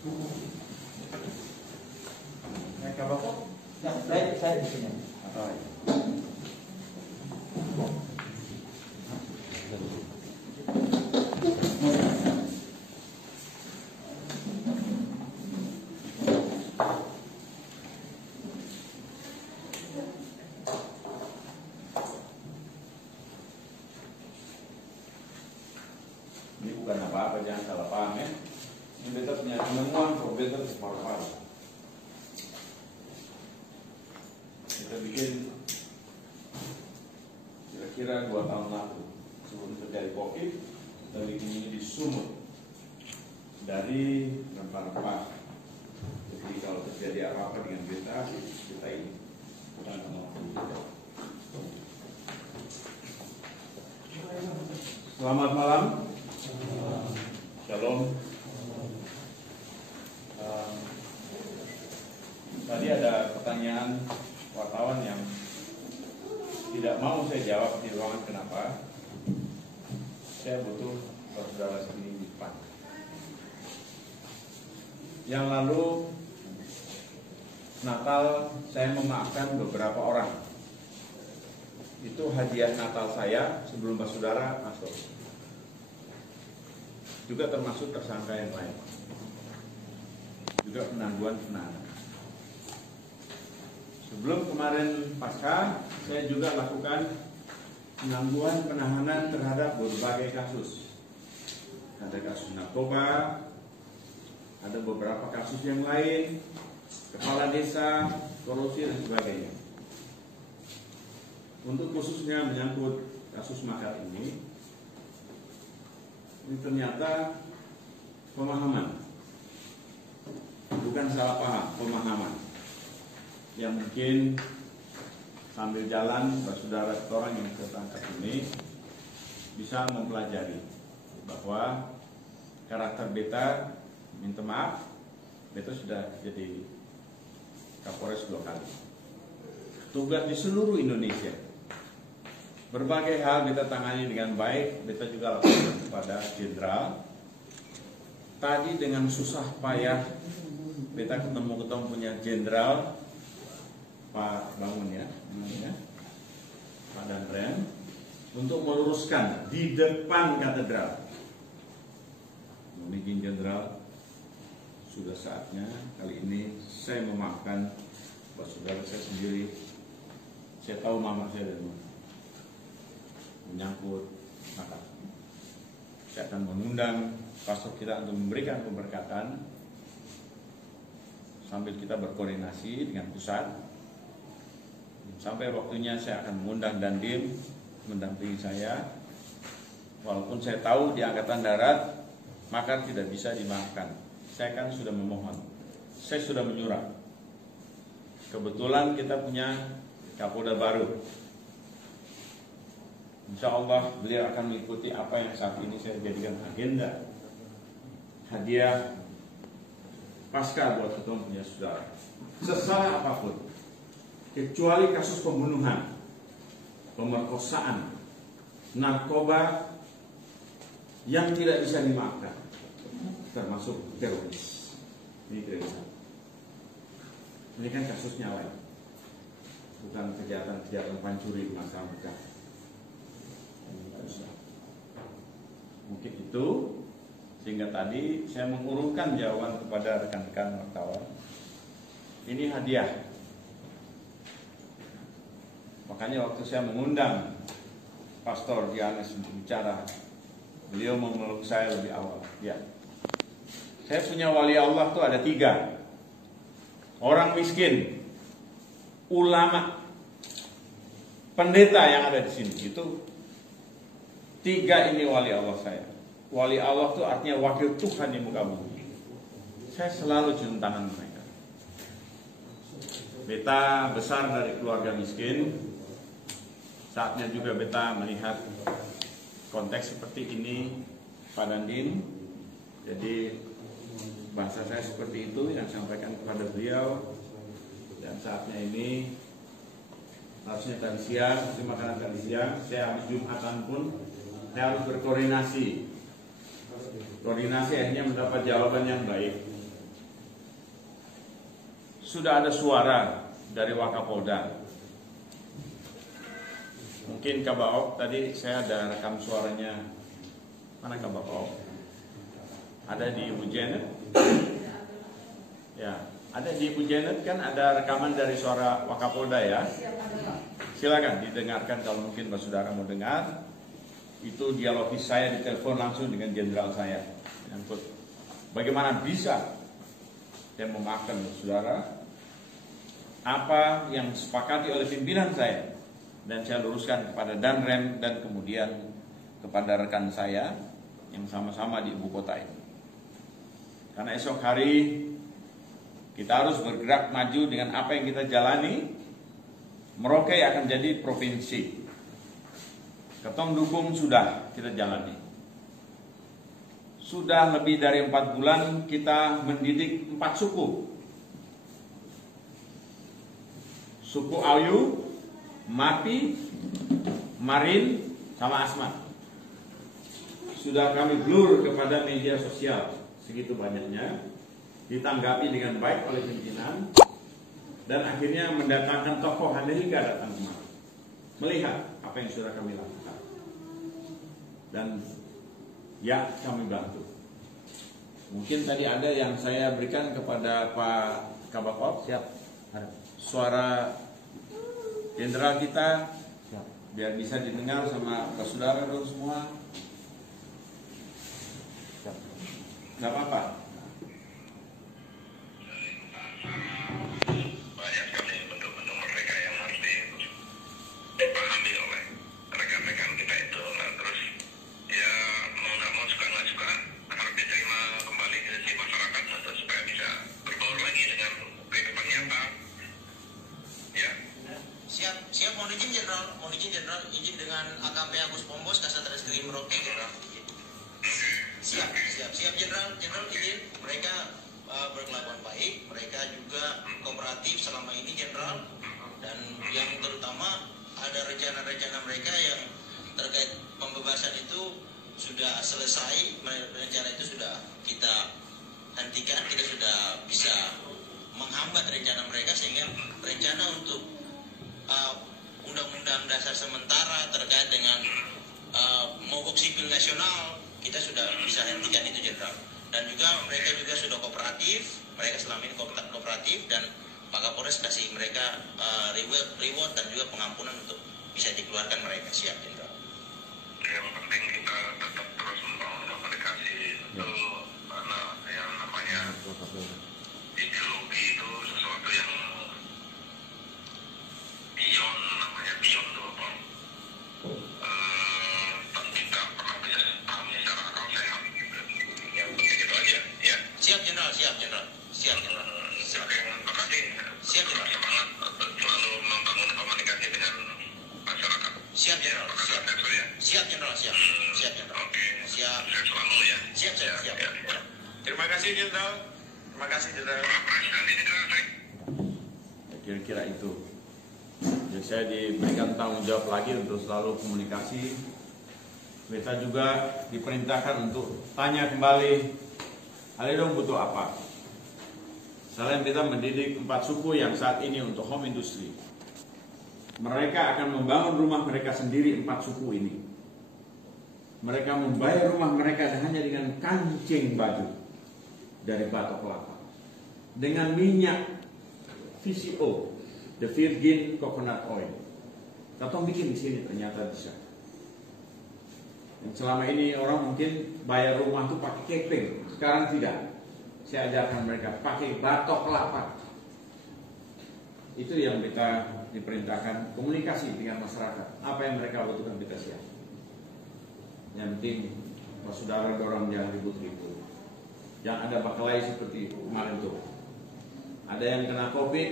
Mereka bapak? Ya, saya di sini. Oh, iya. Ini bukan apa-apa, jangan salah paham ya. Ini beta punya penemuan kok, beta separuh-paruh. Kita bikin kira-kira 2 tahun lalu sebelum terjadi COVID, kita bikin ini di Sumut dari rempah-rempah. Jadi kalau terjadi apa-apa dengan beta, kita ini bukan Selamat malam. Shalom. Tadi ada pertanyaan wartawan yang tidak mau saya jawab di ruangan. Kenapa? Saya butuh saudara sini di depan. Yang lalu Natal saya memaafkan beberapa orang. Itu hadiah Natal saya sebelum saudara masuk. Juga termasuk tersangka yang lain. Juga penangguhan penahanan. Sebelum kemarin pasca, saya juga lakukan penangguhan penahanan terhadap berbagai kasus. Ada kasus narkoba, ada beberapa kasus yang lain, kepala desa, korupsi dan sebagainya. Untuk khususnya menyangkut kasus makar ini ternyata pemahaman, bukan salah paham, pemahaman yang mungkin sambil jalan saudara orang yang tertangkap ini bisa mempelajari bahwa karakter beta, minta maaf, beta sudah jadi Kapolres 2 kali, tugas di seluruh Indonesia. Berbagai hal beta tangani dengan baik, beta juga lakukan kepada jenderal. Tadi dengan susah payah beta ketemu punya jenderal Pak Bangun ya, Pak Danren, untuk meluruskan di depan katedral. Mungkin jenderal, sudah saatnya kali ini saya memaafkan buat saudara saya sendiri. Saya tahu mama saya dari mana. Menyangkut maka saya akan mengundang pastor kita untuk memberikan pemberkatan sambil kita berkoordinasi dengan pusat. Sampai waktunya saya akan mengundang Dandim mendampingi saya. Walaupun saya tahu di Angkatan Darat makar tidak bisa dimaafkan. Saya kan sudah memohon, saya sudah menyurat. Kebetulan kita punya Kapolda baru. Insya Allah beliau akan mengikuti apa yang saat ini saya jadikan agenda hadiah pasca buat ketemu punya saudara. Sesalah apapun, kecuali kasus pembunuhan, pemerkosaan, narkoba yang tidak bisa dimaafkan, termasuk teroris. Ini tidak bisa. Ini kan kasusnya lain, bukan kejahatan pancuri masa bukan. Mungkin itu sehingga tadi saya mengurungkan jawaban kepada rekan-rekan wartawan. Ini hadiah. Makanya waktu saya mengundang Pastor Dianes untuk bicara, beliau memeluk saya lebih awal. Ya, saya punya wali Allah tuh ada 3. Orang miskin, ulama, pendeta yang ada di sini itu 3 ini wali Allah saya. Wali Allah itu artinya wakil Tuhan di muka bumi. Saya selalu cium tangan mereka. Beta besar dari keluarga miskin. Saatnya juga beta melihat konteks seperti ini, Pak Dandim. Jadi bahasa saya seperti itu yang sampaikan kepada beliau. Dan saatnya ini harusnya tadi siang, masih makanan tadi siang, saya habis Jumatan pun saya harus berkoordinasi. Koordinasi akhirnya mendapat jawaban yang baik. sudah ada suara dari Wakapolda. Mungkin Kabaok tadi saya ada rekam suaranya. Mana Kabaok? Ada di Ibu Janet? Ya, ada di Ibu Janet kan ada rekaman dari suara Wakapolda ya. Silakan didengarkan kalau mungkin Pak Saudara mau dengar. Itu dialogis saya di telepon langsung dengan jenderal saya. Menyangkut bagaimana bisa saya memaafkan Saudara apa yang disepakati oleh pimpinan saya dan saya luruskan kepada Danrem dan kemudian kepada rekan saya yang sama-sama di ibu kota ini. Karena esok hari kita harus bergerak maju dengan apa yang kita jalani. Merauke akan jadi provinsi. Ketong dukung sudah kita jalani. Sudah lebih dari 4 bulan kita mendidik 4 suku. Suku Ayu, Mapi, Marin, sama Asmat. Sudah kami blur kepada media sosial. Segitu banyaknya. Ditanggapi dengan baik oleh pimpinan. Dan akhirnya mendatangkan tokoh Handehingga datang kemari. Melihat apa yang sudah kami lakukan. Dan ya kami bantu. Mungkin tadi ada yang saya berikan kepada Pak Kabakop. Siap. Suara jenderal kita. Siap. Biar bisa didengar sama Pak Saudara dong semua. Siap. Gak apa-apa. Banyak sekali bentuk-bentuk merdeka yang harus dipahami oleh rekan-rekan kita itu. Nah, terus ya mau nggak mau, suka nggak suka, harus diterima kembali ke si masyarakat untuk supaya bisa berbaur lagi dengan kehidupan nyata. Ya. Siap, mohon izin Jenderal, izin dengan AKP Agus Pombos, Kasat Reskrim Merauke, Jenderal. Siap Jenderal, izin. Mereka berkelakuan baik, mereka juga kooperatif selama ini, Jenderal. Dan yang terutama ada rencana-rencana mereka yang terkait pembebasan itu sudah selesai, rencana itu sudah kita hentikan, kita sudah bisa menghambat rencana mereka, sehingga rencana untuk undang-undang dasar sementara terkait dengan mogok sipil nasional kita sudah bisa hentikan itu, Jenderal. Dan juga mereka juga sudah kooperatif, mereka selama ini kooperatif, dan Pak Kapolres kasih mereka reward dan juga pengampunan untuk bisa dikeluarkan mereka. Siap, Jenderal. Yang penting kita tetap terus membangun komunikasi itu, karena yang namanya ideologi itu sesuatu yang beyond tuh apa? Tidak pernah bisa dipahami secara akal sehat. Yang begitu aja, ya. Siap, Jenderal. Oke, terima kasih. Siap, Jenderal. Semangat untuk selalu membangun komunikasi dengan masyarakat. Siap, Jenderal. Siap, Jenderal. Oke. Siap. Sukses selalu ya. Siap. Terima kasih Jenderal. Kira-kira itu. Jadi saya diberikan tanggung jawab lagi untuk selalu komunikasi. Kita juga diperintahkan untuk tanya kembali, kalian butuh apa? Selain kita mendidik 4 suku yang saat ini untuk home industry, mereka akan membangun rumah mereka sendiri 4 suku ini. Mereka membayar rumah mereka hanya dengan kancing baju dari batok kelapa, dengan minyak VCO, the Virgin Coconut Oil. Katong bikin di sini ternyata bisa. Yang selama ini orang mungkin bayar rumah tuh pakai keping, sekarang tidak. Saya ajarkan mereka pakai batok kelapa. Itu yang kita diperintahkan, komunikasi dengan masyarakat. Apa yang mereka butuhkan kita siap. Yang penting Pak Saudara dorong jangan ribut-ribut. Jangan ada bakalai seperti kemarin tuh. Ada yang kena COVID,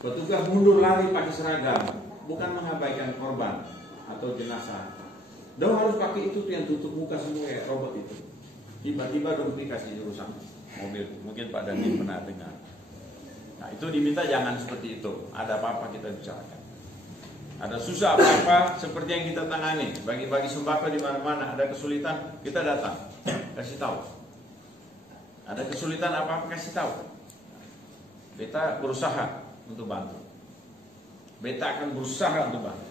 petugas mundur lari pakai seragam, bukan mengabaikan korban atau jenazah. Dong harus pakai itu tuh yang tutup muka semua ya, robot itu. Tiba-tiba duplikasi rusak mobil. Mungkin Pak Dani pernah dengar. Nah itu diminta jangan seperti itu. Ada apa-apa kita bicarakan. Ada susah apa-apa seperti yang kita tangani. Bagi-bagi sembako di mana-mana. Ada kesulitan kita datang, kasih tahu. Ada kesulitan apa-apa kasih tahu. beta berusaha untuk bantu. Beta akan berusaha untuk bantu.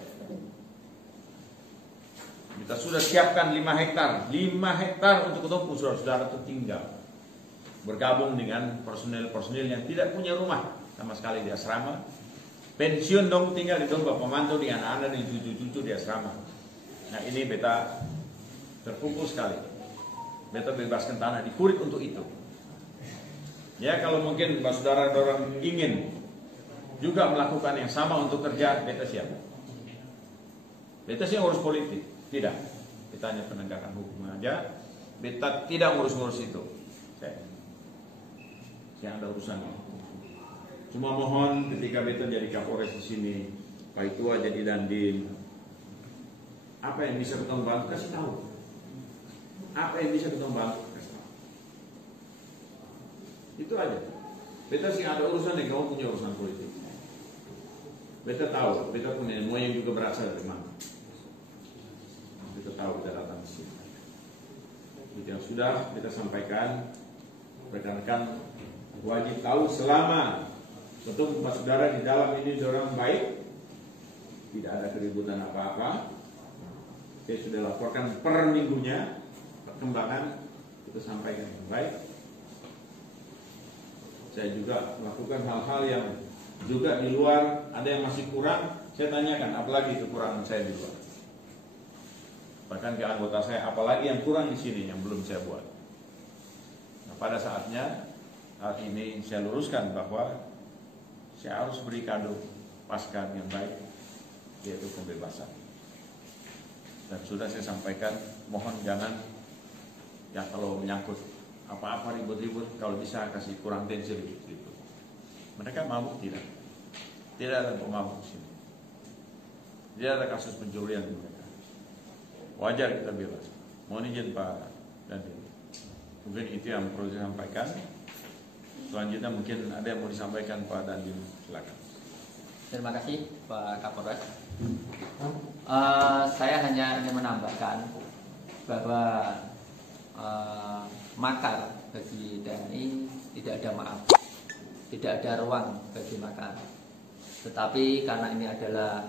Kita sudah siapkan 5 hektar untuk ketemu saudara-saudara itu tinggal. Bergabung dengan personil-personil yang tidak punya rumah sama sekali di asrama. Pensiun dong, tinggal di Bapak Manto di anak-anak dan cucu-cucu di asrama. Nah ini beta terpukul sekali. Beta bebaskan tanah di Kurit untuk itu. Ya kalau mungkin saudara-saudara ingin juga melakukan yang sama untuk kerja, beta siap. Beta sih ngurus politik, tidak. Beta hanya penegakan hukum aja. Beta tidak ngurus-ngurus itu. Saya ada urusan. Cuma mohon ketika beta jadi Kapolres di sini, Pak Itua jadi Dandim, apa yang bisa kita bantu kasih tahu. Apa yang bisa kita bantu kasih tahu. Itu aja. Beta sih ada urusan yang kamu punya urusan politik. Beta tahu, beta punya yang juga berasal dari mana. Beta tahu beta datang ke sini. Itu yang sudah beta sampaikan, rekan-rekan wajib tahu selama ketemu saudara di dalam ini orang baik, tidak ada keributan apa-apa. Saya sudah laporkan per minggunya perkembangan, kita sampaikan yang baik. Saya juga melakukan hal-hal yang juga di luar ada yang masih kurang, saya tanyakan apalagi kekurangan saya di luar. Bahkan ke anggota saya apalagi yang kurang di sini yang belum saya buat. Nah, pada saatnya saat ini saya luruskan bahwa saya harus beri kado pasca yang baik, yaitu pembebasan. Dan sudah saya sampaikan, mohon jangan ya kalau menyangkut apa-apa ribut-ribut, kalau bisa kasih kurang tensi gitu. Mereka mabuk tidak? Tidak ada pemabuk di sini. Tidak ada kasus pencurian di mereka. Wajar kita bebas. Mohon izin Pak Dandim. Mungkin itu yang perlu saya sampaikan. Selanjutnya mungkin ada yang mau disampaikan Pak Dandim. Silakan. Terima kasih Pak Kapolres. Saya hanya ingin menambahkan bahwa makar bagi TNI tidak ada maaf, tidak ada ruang bagi makar. Tetapi karena ini adalah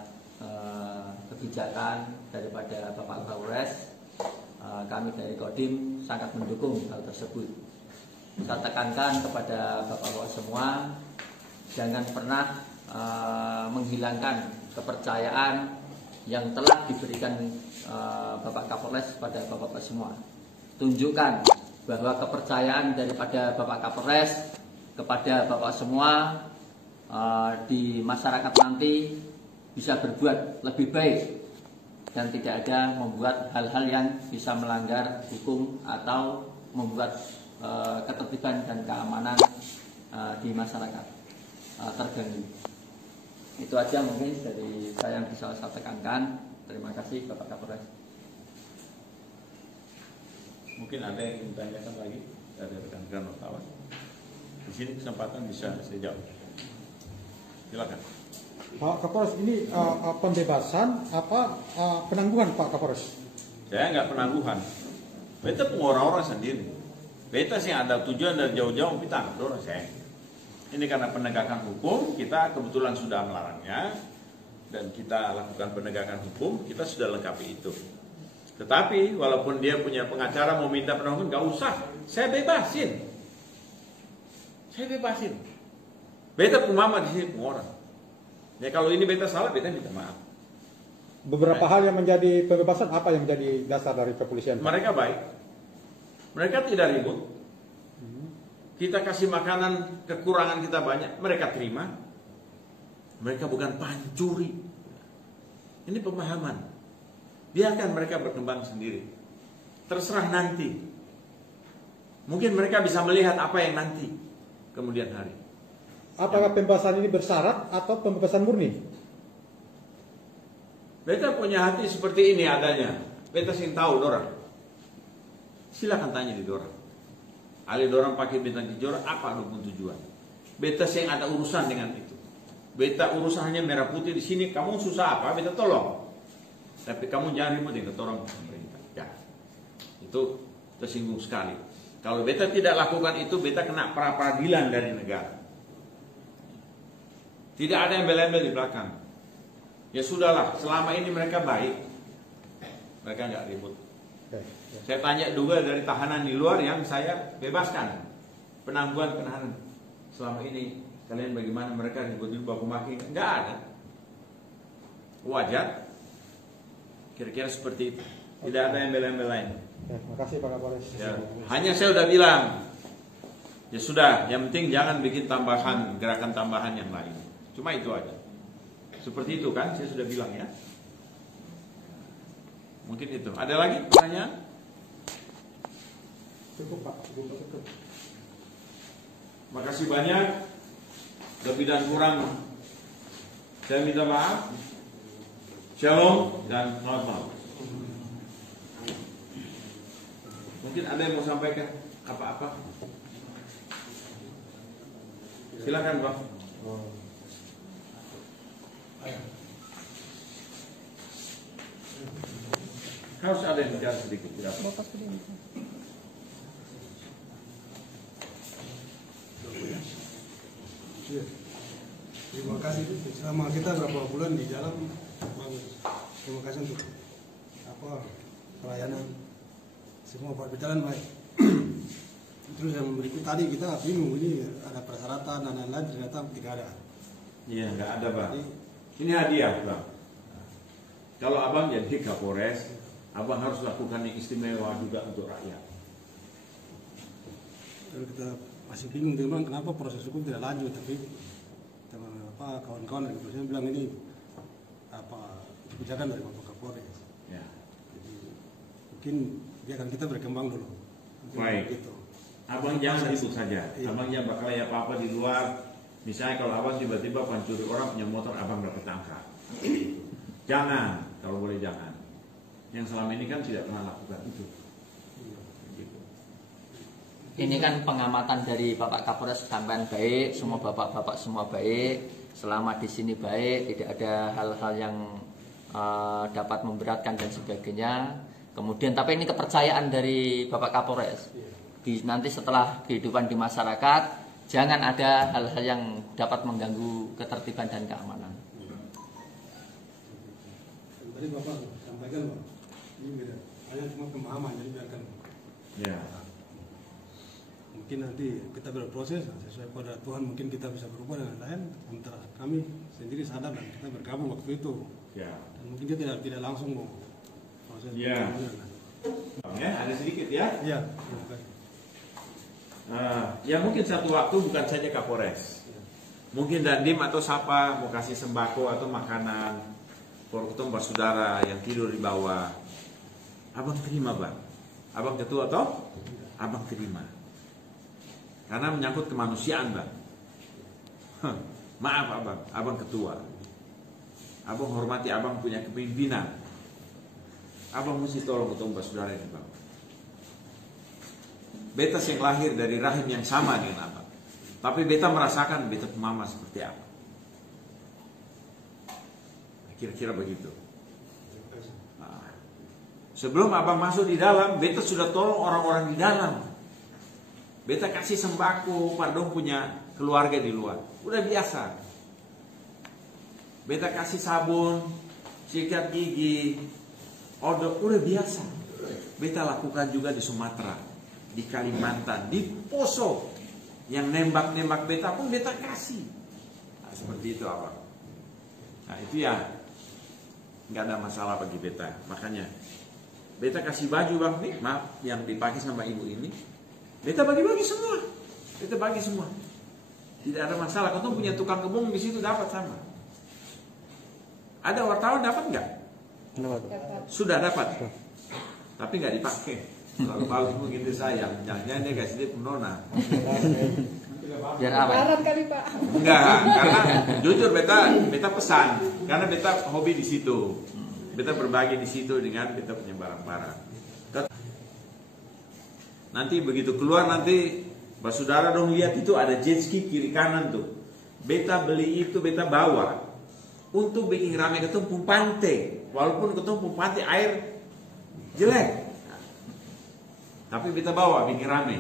kebijakan daripada Bapak Kapolres, kami dari Kodim sangat mendukung hal tersebut. Saya tekankan kepada Bapak-Bapak semua, jangan pernah menghilangkan kepercayaan yang telah diberikan Bapak Kapolres pada Bapak-Bapak semua. Tunjukkan bahwa kepercayaan daripada Bapak Kapolres kepada Bapak semua di masyarakat nanti bisa berbuat lebih baik dan tidak ada membuat hal-hal yang bisa melanggar hukum atau membuat ketertiban dan keamanan di masyarakat terganggu. Itu aja mungkin dari saya yang bisa saya tekankan. Terima kasih Bapak Kapolres. Mungkin ada yang ingin ditanyakan lagi dari rekan-rekan wartawan. Di sini kesempatan bisa saya jawab. Silakan. Pak Kapolres, ini pembebasan apa penangguhan Pak Kapolres? Saya nggak penangguhan. Beta orang-orang sendiri. Beta sih ada tujuan dari jauh-jauh kita dorong saya. Ini karena penegakan hukum, kita kebetulan sudah melarangnya dan kita lakukan penegakan hukum, kita sudah lengkapi itu. Tetapi walaupun dia punya pengacara mau minta penangguhan, nggak usah, saya bebasin. Saya bebasin. Beta pemama di sini orang. Ya kalau ini beta salah, beta minta maaf. Beberapa hal yang menjadi pembebasan, apa yang menjadi dasar dari kepolisian? Mereka baik. Mereka tidak ribut. Kita kasih makanan, kekurangan kita banyak, mereka terima. Mereka bukan pancuri. Ini pemahaman. Biarkan mereka berkembang sendiri. Terserah nanti. Mungkin mereka bisa melihat apa yang nanti kemudian hari. Apakah pembebasan ini bersyarat atau pembebasan murni? Beta punya hati seperti ini adanya. Beta sing tahu dorang. Silakan tanya di dorang. Ali dorang pakai bintang kejora apa adapun tujuan? Beta sing ada urusan dengan itu. Beta urusannya merah putih di sini. Kamu susah apa? Beta tolong. Tapi kamu jangan ribut dengan orang pemerintah. Ya, itu tersinggung sekali. Kalau beta tidak lakukan itu, beta kena pra-peradilan dari negara. Tidak ada embel-embel di belakang. Ya sudahlah, selama ini mereka baik, mereka nggak ribut. Saya tanya juga dari tahanan di luar yang saya bebaskan, penangguhan penahanan. Selama ini kalian bagaimana, mereka ribut-ribut baku maki? Nggak ada. Wajar. Kira-kira seperti itu. Tidak ada embel-embel lain. Terima kasih Pak Kapolres. Ya, hanya saya udah bilang, ya sudah, yang penting jangan bikin tambahan, gerakan tambahan yang lain. Cuma itu aja. Seperti itu kan, saya sudah bilang ya. Mungkin itu. Ada lagi pertanyaan? Cukup Pak, cukup. Makasih banyak. Lebih dan kurang saya minta maaf. Shalom dan selamat malam. Mungkin ada yang mau sampaikan apa-apa? Silakan Pak. Harus ada yang bicara sedikit. Tidak apa. Terima kasih. Selama kita berapa bulan di dalam, terima kasih untuk pelayanan, semua berjalan baik. Terus yang berikut tadi kita bingung, ini ada persyaratan dan lain-lain, ternyata tidak ada. Iya, nggak ada Bang. Ini hadiah Bang. Kalau Abang jadi Kapolres, Abang harus lakukan yang istimewa juga untuk rakyat. Lalu kita masih bingung teman, kenapa proses hukum tidak lanjut, tapi kawan-kawan dari kepolisian bilang ini kebijakan dari Bapak Kapolres. Ya. Jadi mungkin biarkan kita berkembang dulu. Baik. Gitu. Abang jangan itu saja. Iya. Abang jangan bakal ya apa-apa di luar. Misalnya kalau Abang tiba-tiba pencuri orang punya motor, Abang dapat tangkap. Jangan, kalau boleh jangan. Yang selama ini kan tidak pernah lakukan itu. Gitu. Ini kan pengamatan dari Bapak Kapolres, sampean baik, semua bapak-bapak semua baik, selama di sini baik, tidak ada hal-hal yang dapat memberatkan dan sebagainya. Kemudian tapi ini kepercayaan dari Bapak Kapolres. Nanti setelah kehidupan di masyarakat, jangan ada hal-hal yang dapat mengganggu ketertiban dan keamanan. Tadi Bapak sampaikan Pak, ini beda. Hanya cuma pemahaman, jadi biarkan. Ya. Mungkin nanti kita berproses sesuai pada Tuhan, mungkin kita bisa berubah dengan lain. Sementara kami sendiri sadar dan kita bergabung waktu itu. Ya. Dan mungkin kita tidak langsung mau proses. Ya. Ya, ada sedikit ya. Iya. Terima kasih. Ya mungkin satu waktu bukan saja Kapolres, mungkin Dandim atau siapa mau kasih sembako atau makanan ketemu saudara yang tidur di bawah, Abang terima Bang. Abang ketua toh, Abang terima, karena menyangkut kemanusiaan Bang. Maaf Abang ketua, Abang hormati, Abang punya kepemimpinan, Abang mesti tolong ketemu saudara ini Bang. Beta yang lahir dari rahim yang sama dengan Abang, tapi beta merasakan beta mama seperti apa. Kira-kira begitu. Nah, sebelum Abang masuk di dalam, beta sudah tolong orang-orang di dalam. Beta kasih sembako, pardon punya keluarga di luar. Udah biasa. Beta kasih sabun, sikat gigi, odol, udah biasa. Beta lakukan juga di Sumatera, di Kalimantan, di Poso, yang nembak-nembak beta pun beta kasih. Nah, seperti itu Abang. Nah itu ya nggak ada masalah bagi beta. Makanya beta kasih baju Bang nih, maaf yang dipakai sama ibu ini, beta bagi-bagi semua. Beta bagi semua. Tidak ada masalah. Kau tuh punya tukang kebun di situ dapat sama. Ada wartawan dapat nggak? Sudah dapat. Tapi nggak dipakai. Kalau bagus begitu sayang, jangan-jangan dia kasih dia penona. Biar apa? Barat kali Pak. Enggak, karena jujur beta pesan, karena beta hobi di situ. Beta berbagi di situ dengan beta punya barang-barang. Nanti begitu keluar nanti, saudara dong lihat itu ada jet ski kiri kanan tuh. Beta beli itu, beta bawa untuk bikin rame ketemu pantai. Walaupun ketemu pantai air jelek. Tapi beta bawa bikin rame.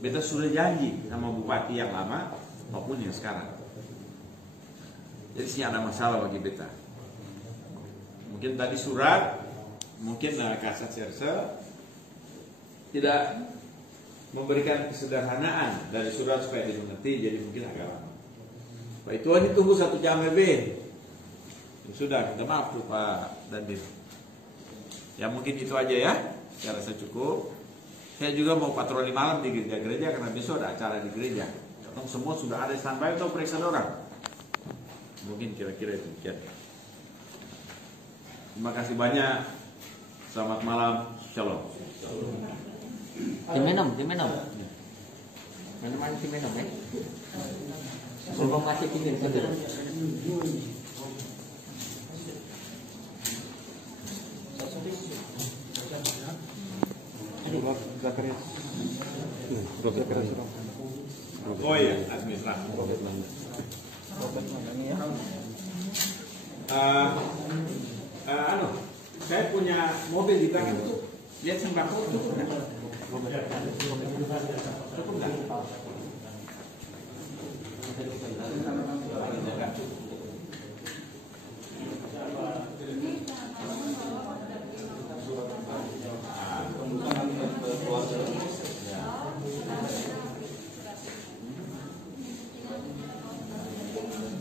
Beta sudah janji sama bupati yang lama maupun yang sekarang. Jadi sih ada masalah bagi beta. Mungkin tadi surat, mungkin Kasat Serse tidak memberikan kesederhanaan dari surat supaya dimengerti, jadi mungkin agak lama. Pak Ituan ditunggu 1 jam lebih. Ya sudah, minta maaf tuh Pak Dandim. Ya mungkin itu aja ya, saya rasa cukup. Saya juga mau patroli malam di gereja-gereja karena besok ada acara di gereja. Semua sudah ada standby atau periksa orang. Mungkin kira-kira itu. Terima kasih banyak. Selamat malam. Shalom. Diminum. Minuman diminum ya. Belum masih dingin saudara. Oh iya, administrasi. Saya punya mobil di belakang itu. Lihat sembako cukup nggak? Cukup nggak?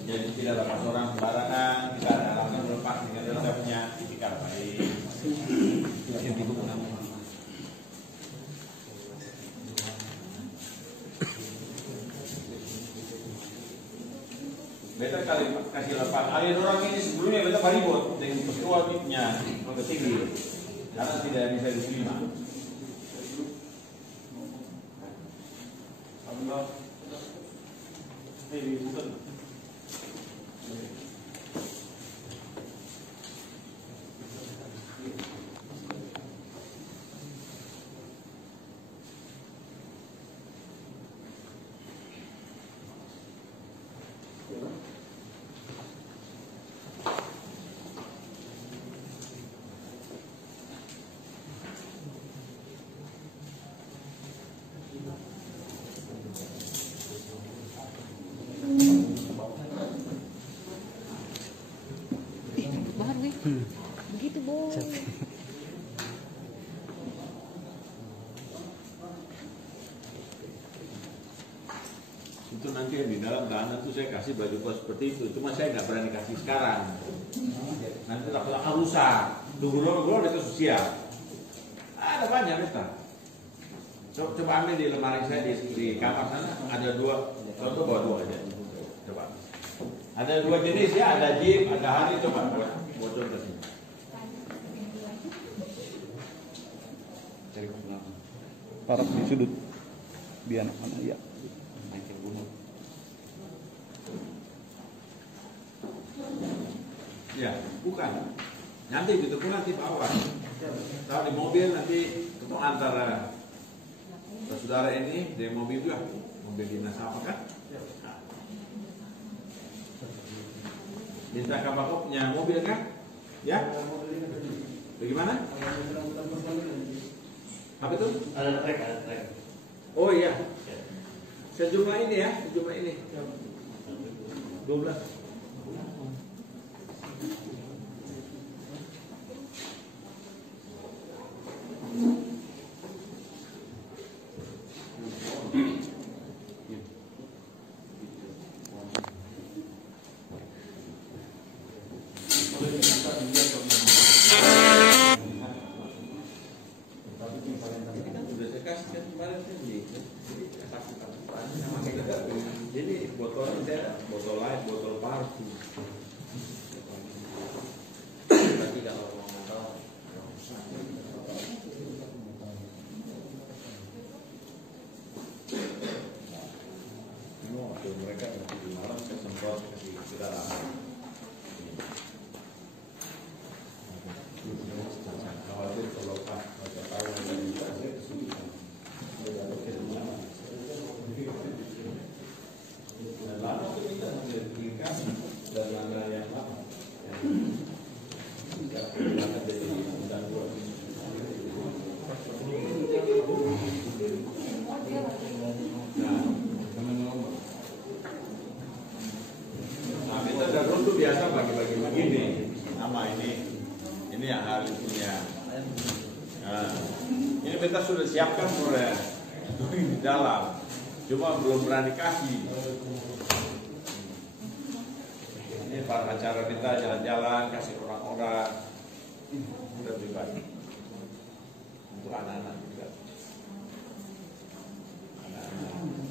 Jadi tidak lepas orang sembarangan, tidak ada alasan melepas dengan kita punya itikad baik. Beta kali kasih lepas. Ada orang ini sebelumnya beta paribot dengan ketua bitnya tinggi karena tidak bisa diterima. Begitu boy. Itu nanti yang di dalam dana tuh saya kasih baju kos seperti itu. Cuma saya nggak berani kasih sekarang. Nanti takut akan rusak. Dulu itu sosial. Ada banyak beta. Coba ambil di lemari saya di kamar sana ada 2. Contoh bawa 2 aja. Coba. Ada 2 jenis ya, ada jeep, ada hari. Coba buat contoh sini. Parah di sudut biar anak-anak ya. Ya, bukan. Nanti itu pun nanti bawa. Tahu di mobil nanti ketemu antara saudara ini dari mobil juga, mobil dinas apa kan? Minta kapal punya mobil kan? Ya? Bagaimana? Apa itu? Ada trek. Oh iya. Sejumlah ini ya, sejumlah ini. 12. Jadi botolnya saya botol light, botol parfum. Berarti kalau mau nonton, waktu mereka nanti di malam saya semprot kasih udara. Khawatir kalau pas mereka tahu ada kesulitan. Dan lama itu kita menjadikan dan ada yang lama tidak akan jadi gangguan. Nah, kita ada produk biasa bagi-bagi begini. Nama ini yang harus punya. Nah, ini beta sudah siapkan oleh di dalam, cuma belum berani kasih. Ini para acara kita jalan-jalan, kasih orang-orang, udah pribadi untuk anak-anak juga. Anak-anak.